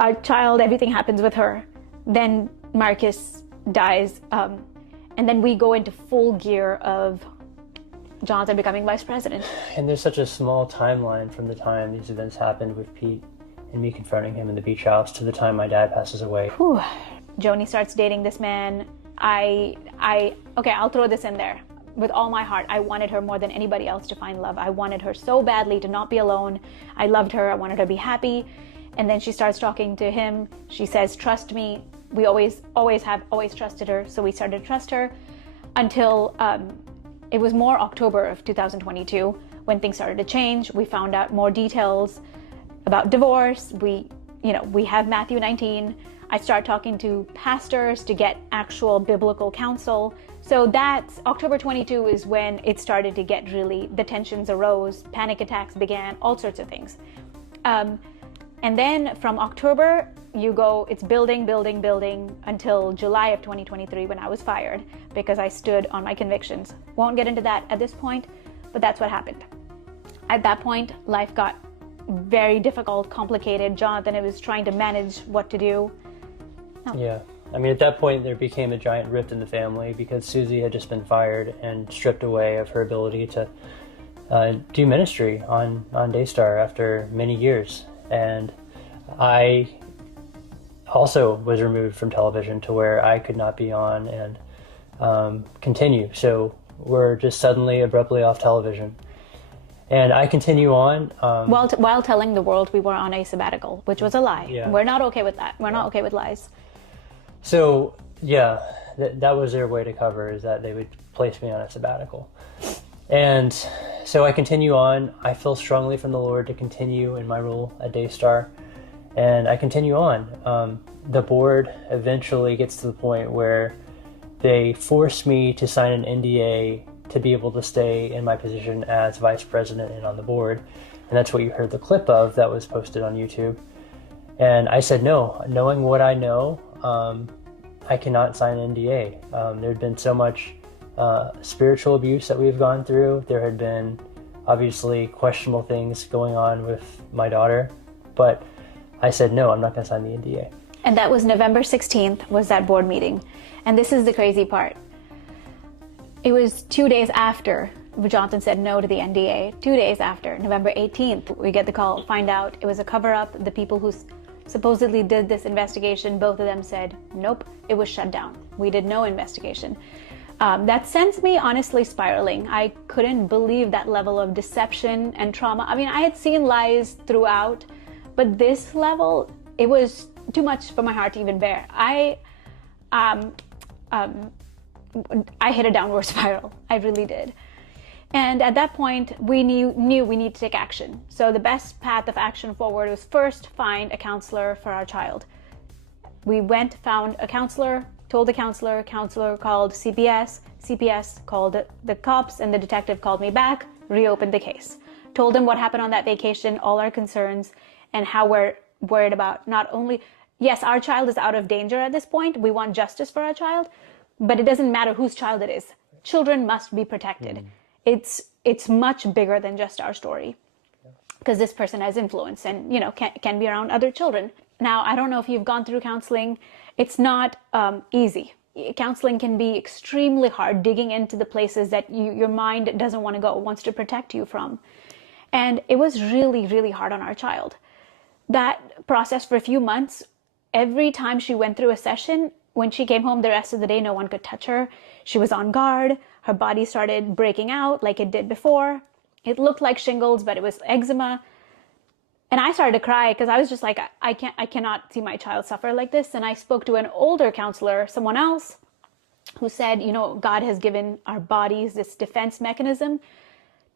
our child, everything happens with her. Then Marcus dies. And then we go into full gear of Jonathan becoming vice president. And there's such a small timeline from the time these events happened with Pete and me confronting him in the beach house to the time my dad passes away. Whew. Joni starts dating this man. Okay, I'll throw this in there. With all my heart, I wanted her more than anybody else to find love. I wanted her so badly to not be alone. I loved her. I wanted her to be happy. And then she starts talking to him. She says, trust me. We always trusted her. So we started to trust her until it was more October of 2022 when things started to change. We found out more details about divorce. We have Matthew 19. I start talking to pastors to get actual biblical counsel. So that's October 22 is when it started to get really, the tensions arose, panic attacks began, all sorts of things. And then from October, it's building until July of 2023 when I was fired because I stood on my convictions. Won't get into that at this point, but that's what happened. At that point, life got very difficult, complicated. Jonathan was trying to manage what to do. No. Yeah. I mean, at that point, there became a giant rift in the family because Susie had just been fired and stripped away of her ability to do ministry on Daystar after many years. And I also was removed from television to where I could not be on and continue. So we're just suddenly, abruptly off television. And I continue on. While telling the world we were on a sabbatical, which was a lie. Yeah. We're not okay with that. We're not okay with lies. So, yeah, that was their way to cover, is that they would place me on a sabbatical. And so I continue on. I feel strongly from the Lord to continue in my role at Daystar. And I continue on. The board eventually gets to the point where they force me to sign an NDA to be able to stay in my position as vice president and on the board. And that's what you heard the clip of that was posted on YouTube. And I said no. Knowing what I know, I cannot sign an NDA. There had been so much spiritual abuse that we've gone through. There had been obviously questionable things going on with my daughter. But I said, no, I'm not going to sign the NDA. And that was November 16th was that board meeting. And this is the crazy part. It was 2 days after Jonathan said no to the NDA. 2 days after, November 18th, we get the call, find out it was a cover-up. The people who supposedly did this investigation, both of them said, nope, it was shut down. We did no investigation. That sends me honestly spiraling. I couldn't believe that level of deception and trauma. I mean, I had seen lies throughout, but this level, it was too much for my heart to even bear. I hit a downward spiral. I really did. And at that point, we knew we need to take action. So the best path of action forward was first find a counselor for our child. We went, found a counselor, told the counselor called CPS called the cops, and the detective called me back, reopened the case. Told him what happened on that vacation, all our concerns, and how we're worried about not only, yes, our child is out of danger at this point. We want justice for our child, but it doesn't matter whose child it is. Children must be protected. It's much bigger than just our story, because this person has influence and can be around other children. Now, I don't know if you've gone through counseling. It's not easy. Counseling can be extremely hard, digging into the places that your mind doesn't want to go, wants to protect you from. And it was really, really hard on our child. That process for a few months, every time she went through a session, when she came home the rest of the day, no one could touch her. She was on guard. Her body started breaking out like it did before. It looked like shingles, but it was eczema. And I started to cry because I was just like, I cannot see my child suffer like this. And I spoke to an older counselor, someone else, who said, God has given our bodies this defense mechanism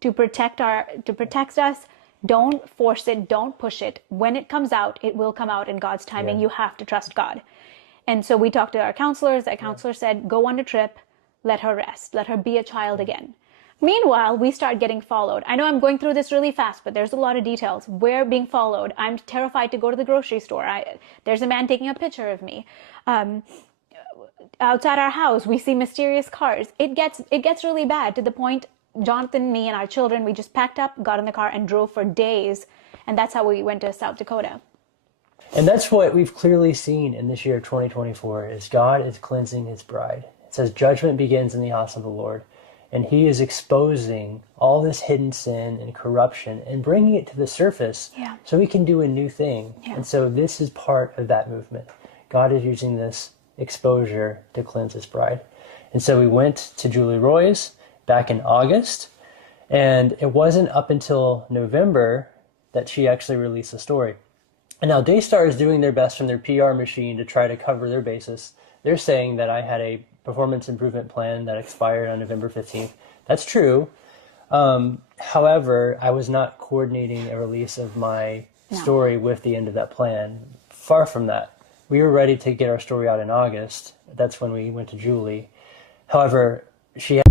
to protect us. Don't force it. Don't push it. When it comes out, it will come out in God's timing. Yeah. You have to trust God. And so we talked to our counselors. That counselor said, go on a trip, let her rest, let her be a child again. Meanwhile, we start getting followed. I know I'm going through this really fast, but there's a lot of details. We're being followed. I'm terrified to go to the grocery store. There's a man taking a picture of me. Outside our house, we see mysterious cars. It gets really bad to the point, Jonathan, me, and our children, we just packed up, got in the car, and drove for days. And that's how we went to South Dakota. And that's what we've clearly seen in this year 2024 is God is cleansing his bride. It says judgment begins in the house of the Lord. And he is exposing all this hidden sin and corruption and bringing it to the surface so he can do a new thing. Yeah. And so this is part of that movement. God is using this exposure to cleanse his bride. And so we went to Julie Roy's back in August. And it wasn't up until November that she actually released the story. And now Daystar is doing their best from their PR machine to try to cover their bases. They're saying that I had a performance improvement plan that expired on November 15th. That's true. However, I was not coordinating a release of my story with the end of that plan. Far from that. We were ready to get our story out in August. That's when we went to Julie. However, she had